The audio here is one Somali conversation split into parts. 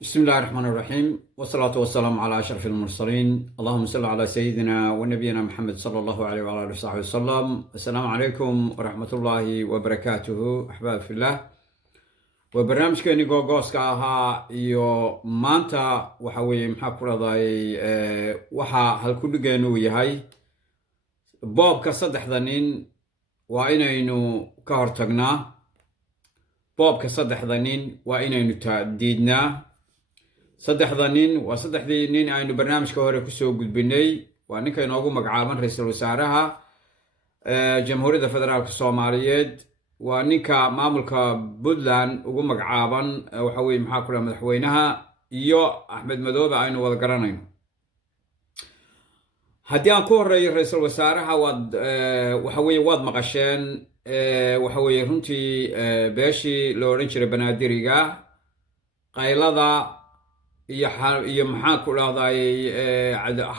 بسم الله الرحمن الرحيم والصلاة والسلام على أشرف المرسلين. اللهم صل على سيدنا ونبينا محمد صلى الله عليه وعلى آله وصحبه وسلم. السلام عليكم ورحمة الله وبركاته أحباب في الله. وبرنامج كأني جوجوس كاها يو مانتا وحوي محاكرة ضاي وحا هالكل جانو يهاي باب كصدح ذنين وإنه كهرتقنا باب كصدح ذنين وإنه تديدنا saddexda nin waa saddexdii nin aynu barnaamijka hore kusoo gudbinay waa ninka inoogu magacaaban ra-iisul wasaaraha jamhuuriyadda federaalka soomaaliyeed waa ninka maamulka puntland ugu magacaaban waxa weye maxaa ku dhaha madaxweynaha iyo axmed madoobe aynu wada garanayno. haddii aan ku horeeyo ra-iisul wasaaraha waxa weye waad maqasheen waxa weye runtii beeshii la odhan jiray banaadiriga qaylada iyo maxaa ku dhahday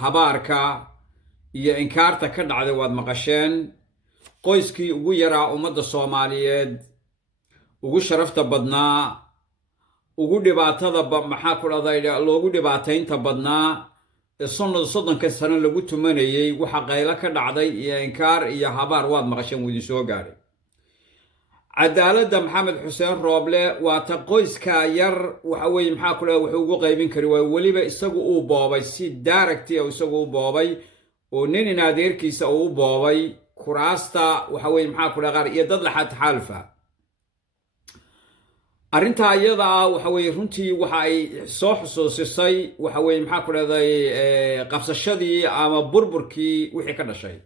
habaarka iyo inkaarta ka dhacday waad maqasheen. qoyskii ugu yaraa ummadda soomaaliyeed ugu sharafta badnaa ugu dhibaatada maxaa ku dhahday loogu dhibaataynta badnaa ee soddonka sano lagu tumanayay waxa qaylo ka dhacday iyo inkaar iyo habaar waad maqasheen wuu idin soo gaadhay. cadaaladda maxamed xuseen rooble waa ta qoyska yar waxa weye maxaa ku dhaha wuxuu ugu qaybin kari waayo weliba isagu uu boobay si daaragti isagu u boobay oo nin in adeerkiisa uu u boobay kuraasta waxa weye maxaa ku dhaha qaar iyo dad laxaad taxaalufa. arrintaa iyada ah waxa weye runtii waxa ay soo xusuusisay waxa weye maxaa ku dhahday qabsashadii ama burburkii wixii ka dhashay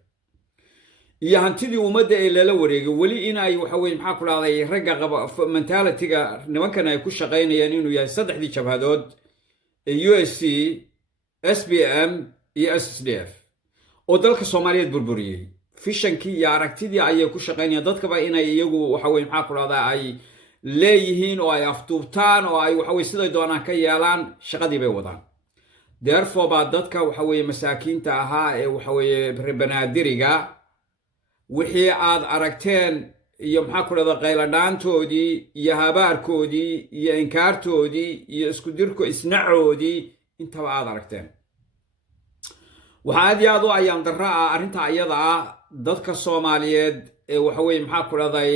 iyo hantidii ummadda ee lala wareegay weli in ay waxa weye maxaa ku dhahday ragga qaba mentalitiga nimankan ay ku shaqaynayaan inuu yahay saddexdii jabhadood ee USC SPM iyo SSDF oo dalka Soomaaliyeed burburiyay fishankii iyo aragtidii ayay ku shaqaynayaan dadkaba inay iyagu waxa weye maxaa ku dhahdaa ay leeyihiin oo ay aftuubtaan oo ay waxa weye siday doonaan ka yeelaan shaqadii bay wadaan. therefore baa dadka waxa weye masaakiinta ahaa ee waxa weye banaadiriga wixii aad aragteen iyo maxaa ku dhahda qayladhaantoodii iyo habaarkoodii iyo inkaartoodii iyo iskudirko isnacoodii intaba aad aragteen. waxaa aad iyo aad u ayaan darro ah arrinta iyada ah dadka soomaaliyeed ee waxa weye maxaa ku dhahday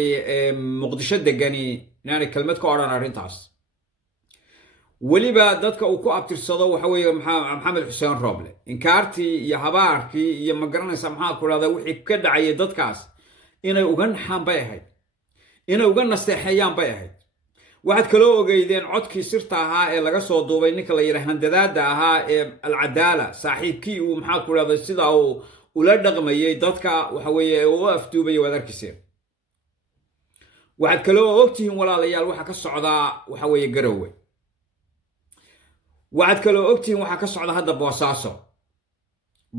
muqdisho degani inaanay kelmad ka odhan arrintaas. weliba dadka uu ku abtirsado waxa weye maxamed xuseen rooble inkaartii iyo habaarkii iyo magaranaysa maxaa ku dhahda wixii ka dhacayay dadkaas inay uga naxaan bay ahayd inay uga nasteexeeyaan bay ahayd. waxaad kaloo ogeydeen codkii sirta ahaa ee laga soo duubay ninka la yidhaha handadaada ahaa ee alcadaala saaxiibkii uu maxaa ku dhahday sida uu ula dhaqmayay dadka waxa weye ee u afduubayay waad arkiseen. waxaad kaloo ogtihiin walaalayaal waxa ka socdaa waxa weye garowe. waxaad kaloo ogtihiin waxaa ka socda hadda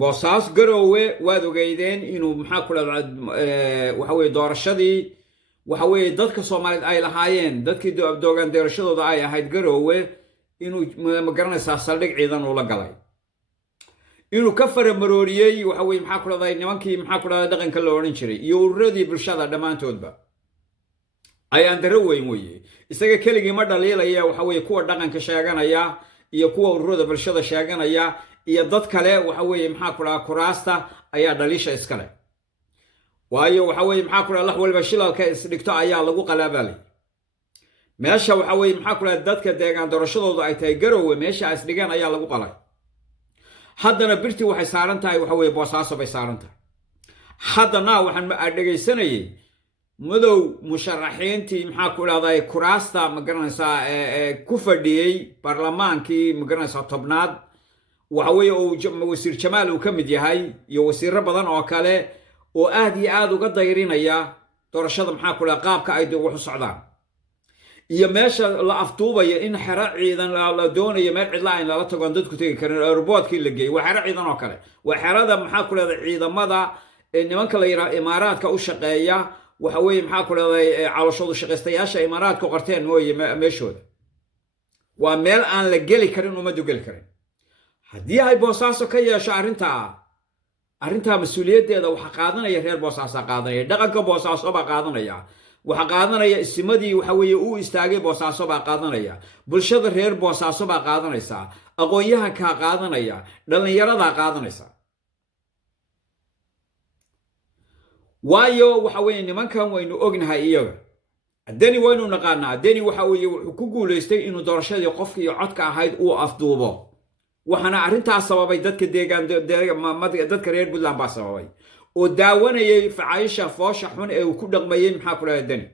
boosaaso garowe waad ogeydeen inuu maxaa ku dhahda waxa weye doorashadii waxa weye dadka soomaaliyeed ay lahaayeen dadkii doogaan doorashadooda ay ahayd garowe inuu magaranaysaa saldhig ciidan ula galay inuu ka faramarooriyey waxa weye maxaa ku dhahday nimankii maxaa ku dhahday dhaqanka la odhan jiray iyo ururadii bulshada dhammaantoodba ayaan darro weyn weye. isaga keligii ma dhaliilaya waxa weye kuwa dhaqanka sheeganaya iyo kuwa ururada bulshada sheeganaya iyo dad kale waxa weye maxaa ku dhaha kuraasta ayaa dhaliisha iskale. waayo waxa weye maxaa ku dhaha lax waliba shilalka isdhigto ayaa lagu qalaabalay. meesha waxa weye maxaa ku dhaha dadka deegaan doorashadoodu ay tahay garowe meesha isdhigeen ayaa lagu qalay. haddana birtii waxay saaran tahay waxa weye boosaaso bay saaran tahay. haddana waxaan dhegaysanayay madow musharaxiintii maxaa ku dhahday kuraasta magaranaysaa ku fadhiyey baarlamaankii magaranaysaa tobnaad waxa weye uu wasiir jamaal uu ka mid yahay iyo wasiiro badan oo kale oo aad iyo aad uga dayrinaya doorashada maxaa ku dhaha qaabka ay wax u socdaan iyo meesha la afduubaya in xero ciidan la doonayo meel cidla ayn lala tagoon dadku tegi karin airportkii la geeyey waa xero ciidan oo kale waa xerada maxaa ku dhahday ciidamada ee nimanka la yidhaha imaaraadka u shaqeeya waxa weye maxaa ku dhahday calooshoodu shaqaystayaasha imaaraadka qorteen mooye meeshooda waa meel aan la geli karin ummaddu geli karin. haddii ay boosaaso ka yeesho arrintaa mas-uuliyaddeeda waxaa qaadanaya reer boosaasaa qaadanaya dhaqanka boosaaso baa qaadanaya waxa qaadanaya isimadii waxa weeye uu istaagay boosaaso baa qaadanaya bulshada reer boosaaso baa qaadanaysa aqoon-yahankaa qaadanaya dhallinyaradaa qaadanaysa waayo waxa weeye nimankan waynu ognahay iyaga deni waynu naqaanaa deni waxa weeye wuxuu ku guulaystay inuu doorashadii qofka iyo codka ahayd uu afduubo waxaana arrintaas sababay dadka dadka reer puntland baa sababay oo daawanayay facaayisha foosha xun ee uu ku dhaqmayey maxaa ku dhahay deni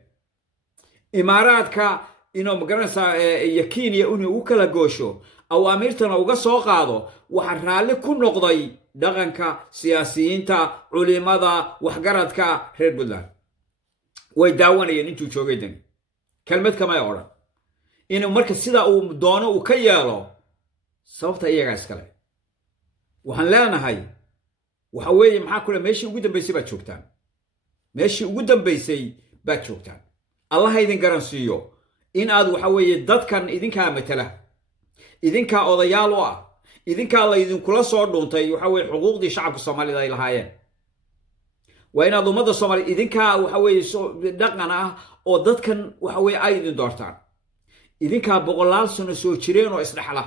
imaaraadka inuu magaranaysaa iyo kenya inuu u kala goosho awaamirtana uga soo qaado waxa raalli ku noqday dhaqanka siyaasiyiinta culimada waxgaradka reer puntland way daawanayeen intuu joogay deni kelmad kamay odhan inuu marka sida uu doono uu ka yeelo sababta iyagaa iskale waxaan leenahay waxa weeye maxaa kule meeshii ugu dambaysay baad joogtaan meeshii ugu dambaysay baad joogtaan allaha idin garansiiyo in aad waxa weeye dadkan idinkaa matala idinkaa odayaal u ah idinkaa laydinkula soo dhuuntay waxa weeye xuquuqdii shacabka soomaalida ay lahaayeen waa inaad ummadda soomaaliya idinkaa waxa weeye dhaqan ah oo dadkan waxa weeye ay idin doortaan idinkaa boqolaal sano soo jireen oo isdhexla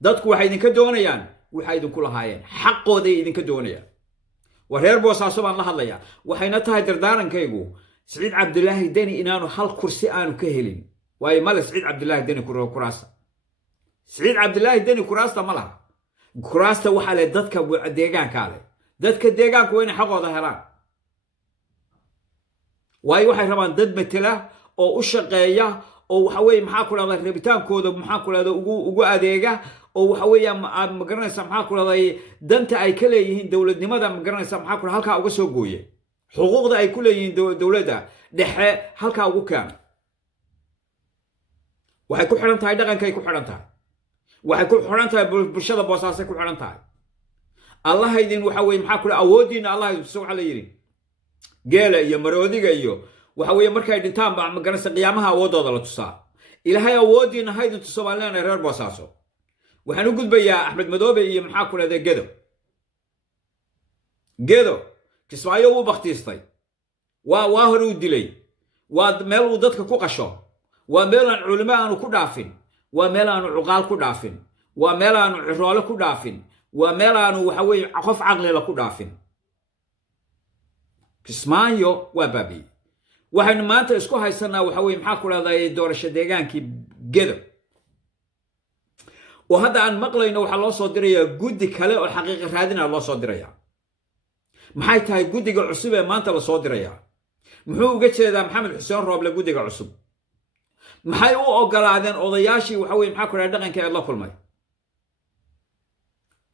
dadku waxay idinka doonayaan waxay idinku lahaayeen xaqooday idinka doonayaan waa reer boosaaso baan la hadlayaa waxayna tahay dardaarankaygu siciid cabdulaahi deni inaanu hal kursi aanu ka helin waayo male siciid cabdulaahi deni kuraasta siciid cabdulaahi deni kuraasta ma laha kuraasta waxaa leh dadka deegaankaa leh dadka deegaanku waa inay xaqooda helaan waayo waxay rabaan dad matela oo u shaqeeya oo waxa weeye maxaa ku dhahdaa rabitaankooda maxaa ku dhahdaa ugu adeega oo waxa weeye ma garanaysa maxaa ku dhahdaa danta ay ka leeyihiin dowladnimada ma garanaysa maxaa ku halkaa uga soo gooye xuquuqda ay ku leeyihiin dowladda dhexe halkaa ugu keena waxay ku xidhan tahay dhaqankay ku xidhan tahay waxay ku xidhan tahay bulshada boosaasay ku xidhan tahay allaha idin waxa weeye maxaa ku dhahdaa awooddiina allaha idin waxa la yidhi geela iyo maroodiga iyo waxa weeye markay dhintaan baa ma garanaysa qiyaamaha awoodooda la tusaa ilaahay awooddiina haydin tuso baan leenahay reer boosaaso waxaan u gudbayaa axmed madoobe iyo maxaa ku dhahday gedo kismaayo uu baktiistay waa hore u dilay waa meel uu dadka ku qasho waa meel aan culimo aanu ku dhaafin waa meel aanu cuqaal ku dhaafin waa meel aanu ciroole ku dhaafin waa meel aanu waxa weeye qof caqlila ku dhaafin kismaayo waa baabiye waxaynu maanta isku haysanaa waxa weeye maxaa ku dhahday doorasho deegaankii gedo oo hadda aan maqlayno waxaa loo soo dirayaa guddi kale oo xaqiiqa raadina loo soo dirayaa maxay tahay guddiga cusub ee maanta la soo dirayaa muxuu uga jeedaa maxamed xuseen rooble guddiga cusub maxay u ogolaadeen odayaashii waxa weeye maxaa ku dhahday dhaqanka ee la kulmay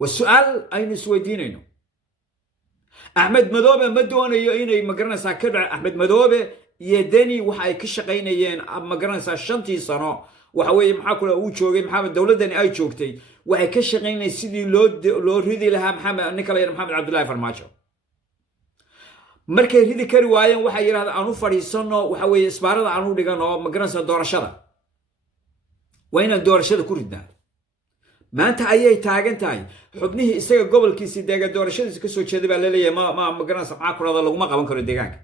waa su-aal aynu isweydiinayno axmed madoobe ma doonayo inay magaranaysaa ka dhac axmed madoobe iyo deni waxa ay ka shaqaynayeen magaranaysaa 5 sano waxa weeye maxaa kula uu joogay maxamed dawladani ay joogtay waxay ka shaqaynayeen sidii loo ridi lahaa maxamed ninka la yiraahdo maxamed cabdullaahi farmaajo markay ridi kari waayeen waxay yiraahdeen aanu fadhiisano waxa weeye isbaarada aanu dhigano magaranaysaa doorashada wayna doorashada ku ridnaa maanta ayay taagan tahay xubnihii isaga gobolkiisii deega doorashadiisa ka soo jeeday baa la leeyahay ma garanaysa maxaa ku dhahdaa laguma qaban karo deegaanka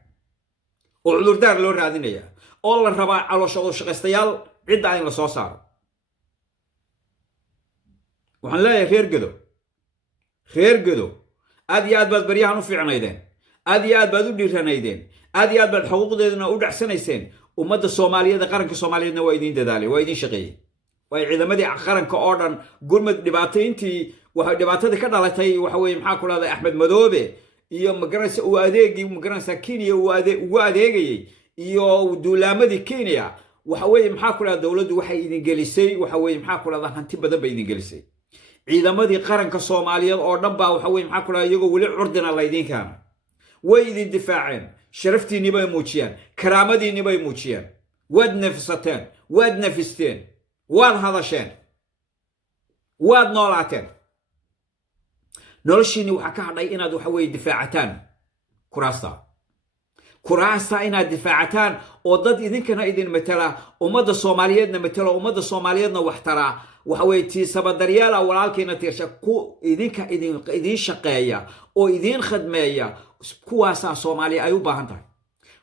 oo cudurdaar loo raadinaya oo la rabaa calooshooda shaqaystayaal cidda in la soo saaro waxaan leeyahay reer gedo aad iyo aad baad baryahan u fiicnaydeen aad iyo aad baad u dhiiranaydeen aad iyo aad baad xuquuqdeedana u dhacsanayseen ummadda soomaaliyeed qaranka soomaaliyeedna waa idiin dadaalay waa idiin shaqeeyey way ciidamadii qaranka oo dhan gurmad dhibaatayntii waxa dhibaatadii ka dhalatay waxa weeye maxaa ku dhahday axmed madoobe iyo magaranaysa uu adeegii magaranaysa Kenya uu adeegayay iyo duulaamadii Kenya waxa weeye maxaa ku dhahday dawladdu waxay idin gelisay waxa weeye maxaa ku dhahday hanti badan bay idin gelisay ciidamadii qaranka Soomaaliyeed oo dhan baa waxa weeye maxaa ku dhahday iyagoo wali curdina la idin kaana way idin difaaceen sharaftiinii bay muujiyeen karaamadiinii bay muujiyeen waad nafsateen waad nafisteen waad hadasheen waad noolaateen noloshiinii waxaa ka hadhay inaad waxa weeye difaacataan kuraasta inaad difaacataan oo dad idinkana idin matala ummadda Soomaaliyeedna matala ummadda Soomaaliyeedna wax tara waxa weeye tiisaba daryeela walaalkeena tiirsha ku idin shaqeeya oo idin khadmeeya kuwaasaa soomaali ay u baahan tahay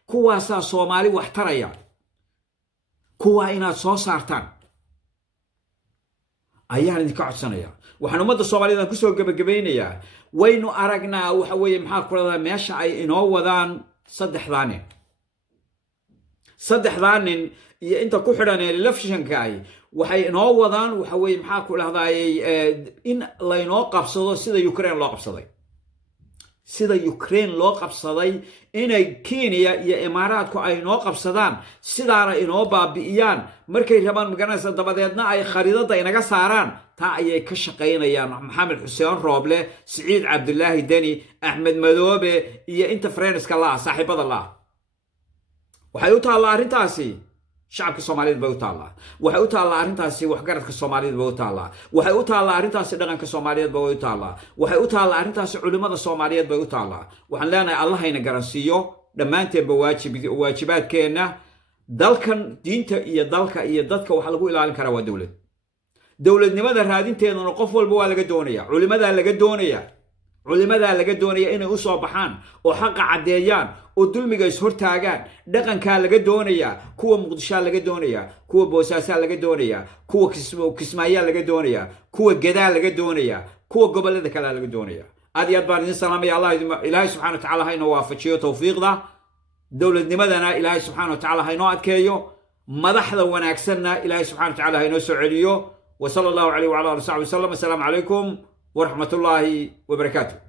kuwaasaa soomaali wax taraya kuwaa inaad soo saartaan ayaan idinka codsanaya waxaan ummadda Soomaaliyeed ku soo gabagabaynayaa waynu aragnaa waxa weeye maxaa ku radaa meesha ay inoo wadaan saddexdaan nin iyo inta ku xidhan ee telefishinka ay waxay inoo wadaan waxa weeye maxaa ku dhahdaayay in la inoo qabsado sida Ukraine loo qabsaday sida Ukraine loo qabsaday inay Kenya iyo Imaaraadku ay inoo qabsadaan sidaana inoo baabi'iyaan markay rabaan magaranaysa dabadeedna ay khariidada inaga saaraan taa ayay ka shaqaynayaan Maxamed Xuseen Rooble Siciid Cabdullaahi Deni Axmed Madoobe iyo inta friendska la saaxiibada la waxay u taallaa arrintaasi shacabka Soomaaliyeed bay u taallaa waxay u taallaa arrintaasi waxgaradka Soomaaliyeed bay u taallaa waxay u taallaa arrintaasi dhaqanka Soomaaliyeed bay u taallaa waxay u taallaa arrintaasi culimada Soomaaliyeed bay u taallaa waxaan leenahay Allah hayna garansiiyo dhamaanteedba waajibaadkeena dalkan diinta iyo dalka iyo dadka waxa lagu ilaalin karaa waa dawladnimada raadinteedana qof walba waa laga doonayaa culimada laga doonaya inay u soo baxaan oo xaq cadeeyaan oo dulmiga is hortaagaan dhaqanka laga doonaya kuwa Muqdisho laga doonaya kuwa Boosaaso laga doonaya kuwa Kismaayo laga doonaya kuwa Gadaa laga doonaya kuwa gobolada kale laga doonaya aad iyo aad baan idin salaamaya Ilaahay subhanahu wa ta'ala hayno waafajiyo tawfiiqda dawladnimadana Ilaahay subhanahu wa ta'ala hayno adkeeyo madaxda wanaagsanna Ilaahay subhanahu wa ta'ala hayno soo celiyo wa sallallahu alayhi wa ala alihi wa sahbihi sallam assalamu alaykum ورحمة الله وبركاته.